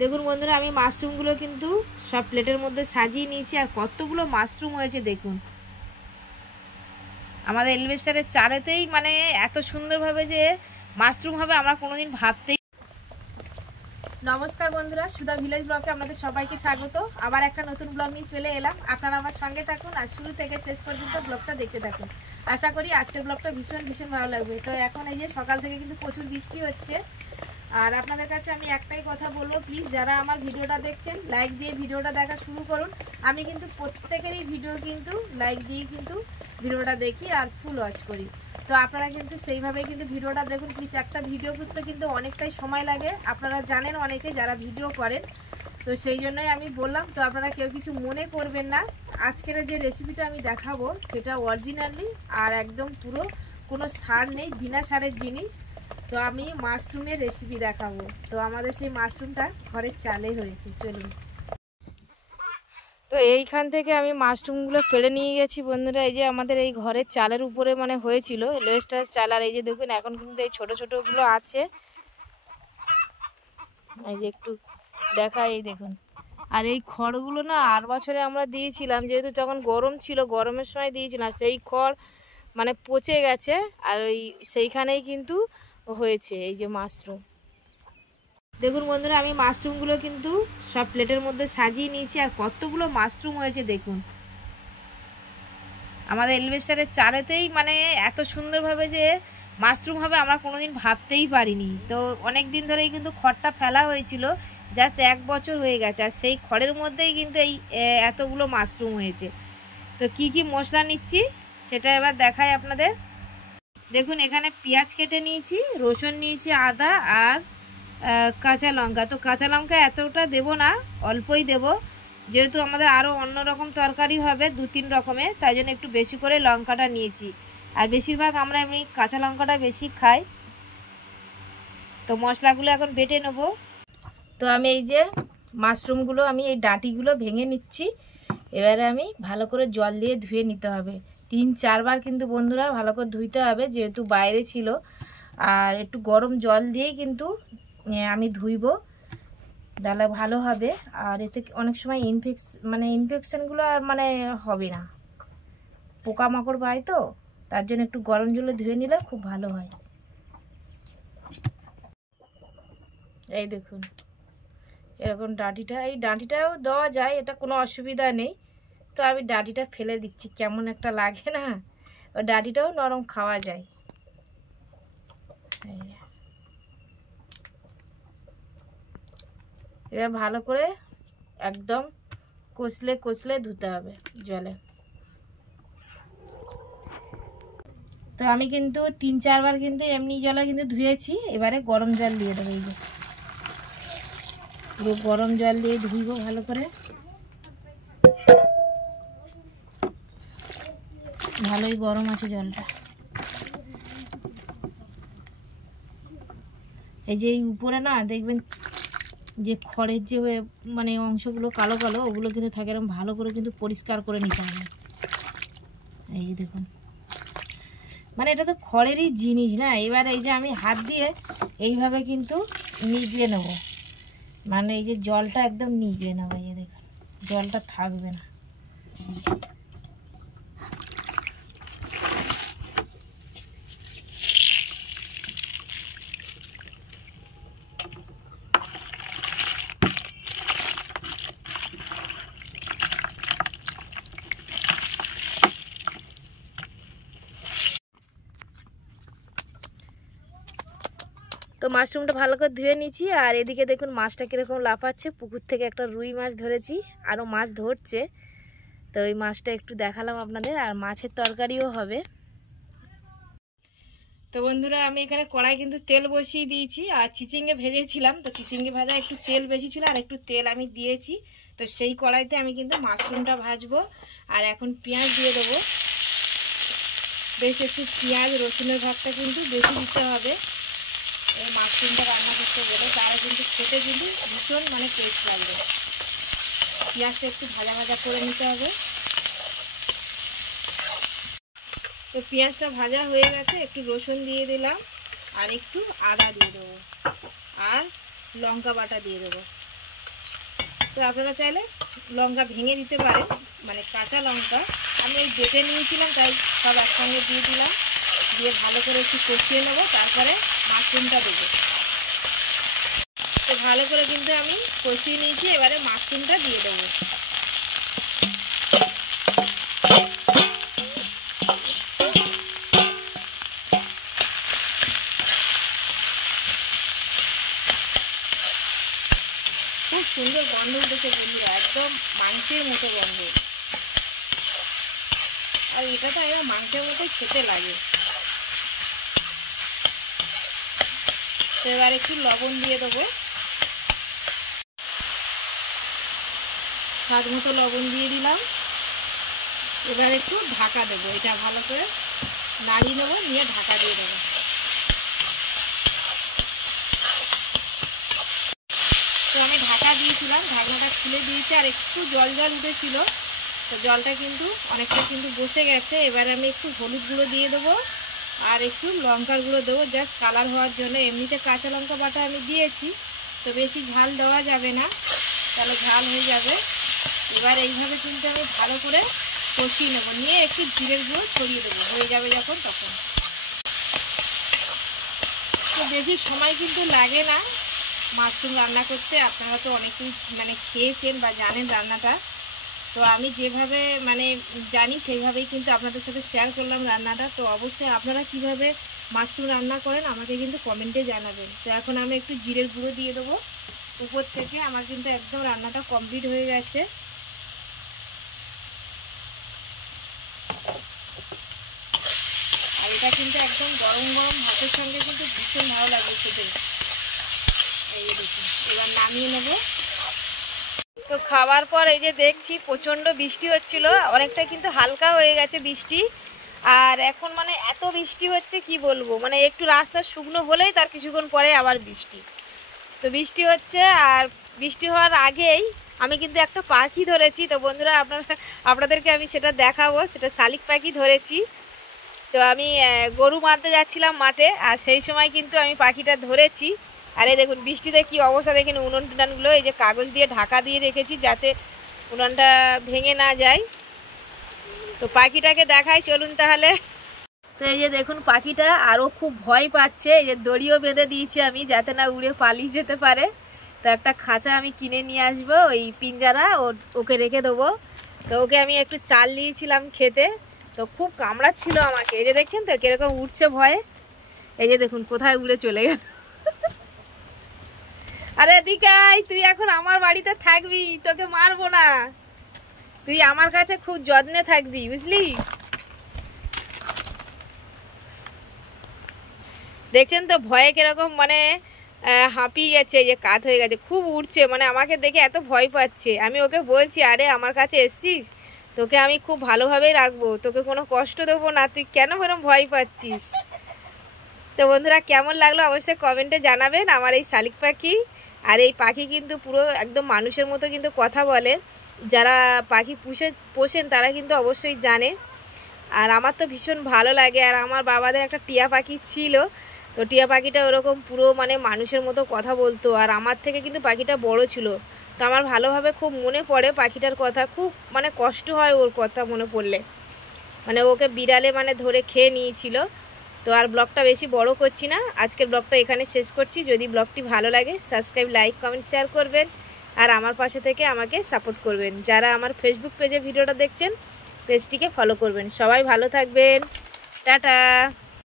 দেখুন বন্ধুরা, আমি মাশরুমগুলো কিন্তু সব প্লেটের মধ্যে সাজিয়ে নিয়েছি। আর কতগুলো মাশরুম হয়েছে দেখুন। আমাদের এলভেস্টারের চালেতেই মানে এত সুন্দরভাবে যে মাশরুম হবে আমরা কোনোদিন ভাবতেই। নমস্কার বন্ধুরা, সুধা ভিলেজ ব্লগে আপনাদের সবাইকে স্বাগত। আবার একটা নতুন ব্লগ নিয়ে চলে এলাম। আপনারা আমার সঙ্গে থাকুন আর শুরু থেকে শেষ পর্যন্ত ব্লগটা দেখতে থাকুন। আশা করি আজকের ব্লগটা ভীষণ ভালো লাগবে। তো এখন এই যে সকাল থেকে কিন্তু প্রচুর বৃষ্টি হচ্ছে। আর আপনাদের কাছে আমি একটাই কথা বলবো, প্লিজ যারা আমার ভিডিওটা দেখছেন লাইক দিয়ে ভিডিওটা দেখা শুরু করুন। আমি কিন্তু প্রত্যেকেরই ভিডিও কিন্তু লাইক দিয়ে কিন্তু ভিডিওটা দেখি আর ফুল ওয়াচ করি। তো আপনারা কিন্তু সেইভাবেই কিন্তু ভিডিওটা দেখুন প্লিজ। একটা ভিডিও করতে কিন্তু অনেকটাই সময় লাগে, আপনারা জানেন অনেকে যারা ভিডিও করেন। তো সেই জন্যই আমি বললাম, তো আপনারা কেউ কিছু মনে করবেন না। আজকের যে রেসিপিটা আমি দেখাবো সেটা অরিজিনালি আর একদম পুরো কোনো সার নেই, বিনা সারের জিনিস। তো আমি মাশরুমের রেসিপি দেখাবো। তো আমাদের সেই মাশরুমটা ঘরের চালে হয়েছে, চলুন। তো এইখান থেকে আমি মাশরুমগুলো পেড়ে নিয়ে গেছি বন্ধুরা। এই যে আমাদের এই ঘরের চালের উপরে মানে হয়েছিল এলভেস্টার চাল। আর এই যে দেখুন এখন কিন্তু এই ছোটো ছোটোগুলো আছে, এই যে একটু দেখা, এই দেখুন। আর এই খড়গুলো না 8 বছরে আমরা দিয়েছিলাম, যেহেতু যখন গরম ছিল গরমের সময় দিয়েছিলাম, সেই খড় মানে পচে গেছে। আর ওই সেইখানেই কিন্তু হয়েছে এই যে মাশরুম। দেখুন বন্ধুরা, আমি মাশরুমগুলো কিন্তু সব প্লেটের মধ্যে সাজিয়ে নিয়েছি। আর কতগুলো মাশরুম হয়েছে দেখুন। আমাদের এলভেস্টারের চালেতেই মানে এত সুন্দরভাবে যে মাশরুম হবে আমরা কোনোদিন ভাবতেই পারিনি। তো অনেক দিন ধরেই কিন্তু খড়টা ফেলা হয়েছিল, জাস্ট 1 বছর হয়ে গেছে। আর সেই খড়ের মধ্যেই কিন্তু এই এতগুলো মাশরুম হয়েছে। তো কি কি মশলা নিচ্ছি সেটা এবার দেখাই আপনাদের। দেখুন এখানে পেঁয়াজ কেটে নিয়েছি, রসুন নিয়েছি, আদা আর কাঁচা লঙ্কা। তো কাঁচা লঙ্কা এতটা দেব না, অল্পই দেব, যেহেতু আমাদের আরও অন্য রকম তরকারি হবে 2-3 রকমের, তাই জন্য একটু বেশি করে লঙ্কাটা নিয়েছি। আর বেশিরভাগ আমরা এমনি কাঁচা লঙ্কাটা বেশি খাই। তো মশলাগুলো এখন বেটে নেব। তো আমি এই যে মাশরুমগুলো আমি এই ডাঁটিগুলো ভেঙে নিচ্ছি। এবারে আমি ভালো করে জল দিয়ে ধুয়ে নিতে হবে 3-4 বার কিন্তু বন্ধুরা ভালো করে ধুইতে হবে, যেহেতু বাইরে ছিল। আর একটু গরম জল দিয়েই কিন্তু আমি ধুইব, তাহলে ভালো হবে। আর এতে অনেক সময় ইনফেকশানগুলো আর মানে হবে না, পোকামাকড় পায়। তো তার জন্য একটু গরম জলে ধুয়ে নিলে খুব ভালো হয়। এই দেখুন এরকম ডাঁটিটা, এই ডাঁটিটাও দেওয়া যায়, এটা কোনো অসুবিধা নেই। তো আমি ডাঁটিটা ফেলে দিচ্ছি, কেমন একটা লাগে না। ও ডাঁটিটাও নরম খাওয়া যায়। এবার ভালো করে একদম কষলে ধুতে হবে জলে। তো আমি কিন্তু 3-4 বার কিন্তু এমনি জলে কিন্তু ধুয়েছি। এবারে গরম জল দিয়ে দেবো। এই যে পুরো গরম জল দিয়ে ধুইব ভালো করে, ভালোই গরম আছে জলটা। এই যে এই উপরে না দেখবেন যে খড়ের যে মানে অংশগুলো কালো কালো, ওগুলো কিন্তু থাকে, এরকম ভালো করে কিন্তু পরিষ্কার করে নিতে হবে। এই দেখুন, মানে এটা তো খড়েরই জিনিস না। এবার এই যে আমি হাত দিয়ে এইভাবে কিন্তু নিগড়ে নেব, মানে এই যে জলটা একদম নিগড়ে নেব। এই দেখুন জলটা থাকবে না। তো মাশরুমটা ভালো করে ধুয়ে নিয়েছি। আর এদিকে দেখুন মাছটা কীরকম লাফাচ্ছে। পুকুর থেকে একটা রুই মাছ ধরেছি, আরও মাছ ধরছে। তো ওই মাছটা একটু দেখালাম আপনাদের। আর মাছের তরকারিও হবে। তো বন্ধুরা আমি এখানে কড়াই কিন্তু তেল বসিয়ে দিয়েছি। আর চিচিঙ্গে ভেজেছিলাম, তো চিচিঙ্গে ভাজা একটু তেল বেশি ছিল আর একটু তেল আমি দিয়েছি। তো সেই কড়াইতে আমি কিন্তু মাশরুমটা ভাজবো। আর এখন পেঁয়াজ দিয়ে দেবো। বেশ একটু পেঁয়াজ রসুনের ভাগটা কিন্তু বেশি দিতে হবে এই মাশরুমটা রান্না করতে গেলে, তারা কিন্তু খেতে কিন্তু ভীষণ মানে টেস্ট লাগবে। পেঁয়াজটা একটু ভাজা ভাজা করে নিতে হবে। তো পেঁয়াজটা ভাজা হয়ে গেছে, একটু রসুন দিয়ে দিলাম আর একটু আদা দিয়ে দেবো আর লঙ্কা বাটা দিয়ে দেবো। তো আপনারা চাইলে লঙ্কা ভেঙে দিতে পারেন, মানে কাঁচা লঙ্কা। আমি এই বেটে নিয়েছিলাম, তাই সব একসঙ্গে দিয়ে দিলাম, দিয়ে ভালো করে একটু কষিয়ে নেবো, তারপরে মাশরুমটা দেবো। তো ভালো করে কিন্তু আমি কষিয়ে নিয়েছি, এবারে মাশরুমটা দিয়ে দেবো। খুব সুন্দর গন্ধ উঠেছে বন্ধুরা, একদম মাংসের মতো গন্ধ, আর এটা তো এবার মাংসের মতোই খেতে লাগে। তো এবার একটু লবণ দিয়ে দেবো, স্বাদ মতো লবণ দিয়ে দিলাম। এবার একটু ঢাকা দেবো, এটা ভালো করে নাড়িয়ে নেবো, নিয়ে ঢাকা দিয়ে দেবো। তো আমি ঢাকা দিয়েছিলাম, ঢাকনাটা খুলে দিয়েছি, আর একটু জল জল উঠেছিল, তো জলটা কিন্তু অনেকটা কিন্তু বসে গেছে। এবার আমি একটু হলুদ গুঁড়ো দিয়ে দেবো আর একটু লঙ্কার গুঁড়ো দেবো, জাস্ট কালার হওয়ার জন্য। এমনিতে কাঁচা লঙ্কা বাটা আমি দিয়েছি, তো বেশি ঝাল দেওয়া যাবে না, তাহলে ঝাল হয়ে যাবে। এবার এইভাবে কিন্তু আমি ভালো করে কষিয়ে নেবো, নিয়ে একটু জিরের গুঁড়ো ছড়িয়ে দেবো, হয়ে যাবে যখন তখন। তো বেশি সময় কিন্তু লাগে না মাশরুম রান্না করতে, আপনারা তো অনেকেই মানে খেয়েছেন বা জানেন রান্নাটা। তো আমি যেভাবে মানে জানি সেইভাবেই কিন্তু আপনাদের সাথে শেয়ার করলাম রান্নাটা। তো অবশ্যই আপনারা কিভাবে মাশরুম রান্না করেন আমাকে কিন্তু কমেন্টে জানাবেন। তো এখন আমি একটু জিরের গুঁড়ো দিয়ে দেবো উপর থেকে। আমার কিন্তু একদম রান্নাটা কমপ্লিট হয়ে গেছে। আর এটা কিন্তু একদম গরম গরম ভাতের সঙ্গে কিন্তু ভীষণ ভালো লাগবে খেতে। এই দেখুন, এবার নামিয়ে নেব। তো খাওয়ার পর এই যে দেখছি প্রচণ্ড বৃষ্টি হচ্ছিল, অনেকটা কিন্তু হালকা হয়ে গেছে বৃষ্টি। আর এখন মানে এত বৃষ্টি হচ্ছে কি বলবো, মানে একটু রাস্তা শুকনো হলেই তার কিছুক্ষণ পরে আবার বৃষ্টি। তো বৃষ্টি হচ্ছে, আর বৃষ্টি হওয়ার আগেই আমি কিন্তু একটা পাখি ধরেছি। তো বন্ধুরা আপনাদেরকে আমি সেটা দেখাবো, সেটা শালিক পাখি ধরেছি। তো আমি গরু মারতে যাচ্ছিলাম মাঠে, আর সেই সময় কিন্তু আমি পাখিটা ধরেছি। আর এই দেখুন বৃষ্টিতে কি অবস্থা, দেখুন উনুন টুনানগুলো এই যে কাগজ দিয়ে ঢাকা দিয়ে রেখেছি যাতে উনুনটা ভেঙে না যায়। তো পাখিটাকে দেখাই চলুন তাহলে। তো এই যে দেখুন পাখিটা, আরও খুব ভয় পাচ্ছে। এই যে দড়িও বেঁধে দিয়েছি আমি যাতে না উড়ে পালিয়ে যেতে পারে। তো একটা খাঁচা আমি কিনে নিয়ে আসবো, ওই পিঞ্জারা ওকে রেখে দেবো। তো ওকে আমি একটু চাল দিয়েছিলাম খেতে, তো খুব কামড়াচ্ছিল আমাকে। এই যে দেখছেন তো কিরকম উঠছে ভয়ে, এই যে দেখুন কোথায় উড়ে চলে গেল। আরে দিকাই, তুই এখন আমার বাড়িতে থাকবি, তোকে মারবো না, তুই আমার কাছে খুব যত্নে থাকবি, বুঝলি। দেখছেন তো ভয়ে কিরকম মানে হাঁপিয়ে গেছে, যে কাত হয়ে গেছে, খুব উঠছে, মানে আমাকে দেখে এত ভয় পাচ্ছে। আমি ওকে বলছি আরে আমার কাছে এসছিস, তোকে আমি খুব ভালোভাবেই রাখবো, তোকে কোনো কষ্ট দেবো না, তুই কেন এরকম ভয় পাচ্ছিস। তো বন্ধুরা কেমন লাগলো অবশ্যই কমেন্টে জানাবেন আমার এই শালিক পাখি। আর এই পাখি কিন্তু পুরো একদম মানুষের মতো কিন্তু কথা বলে, যারা পাখি পোষেন তারা কিন্তু অবশ্যই জানে। আর আমার তো ভীষণ ভালো লাগে। আর আমার বাবাদের একটা টিয়া পাখি ছিল, তো টিয়া পাখিটা ওরকম পুরো মানে মানুষের মতো কথা বলতো, আর আমার থেকে কিন্তু পাখিটা বড় ছিল। তো আমার ভালোভাবে খুব মনে পড়ে পাখিটার কথা, খুব মানে কষ্ট হয় ওর কথা মনে পড়লে। মানে ওকে বিড়ালে মানে ধরে খেয়ে নিয়েছিল। তো আর ব্লগটা বেশি বড় করছি না, আজকের ব্লগটা এখানে শেষ করছি। যদি ব্লগটি ভালো লাগে সাবস্ক্রাইব, লাইক, কমেন্ট, শেয়ার করবেন, আর আমার পাশে থেকে আমাকে সাপোর্ট করবেন। যারা আমার ফেসবুক পেজে ভিডিওটা দেখছেন পেজটিকে ফলো করবেন। সবাই ভালো থাকবেন, টাটা।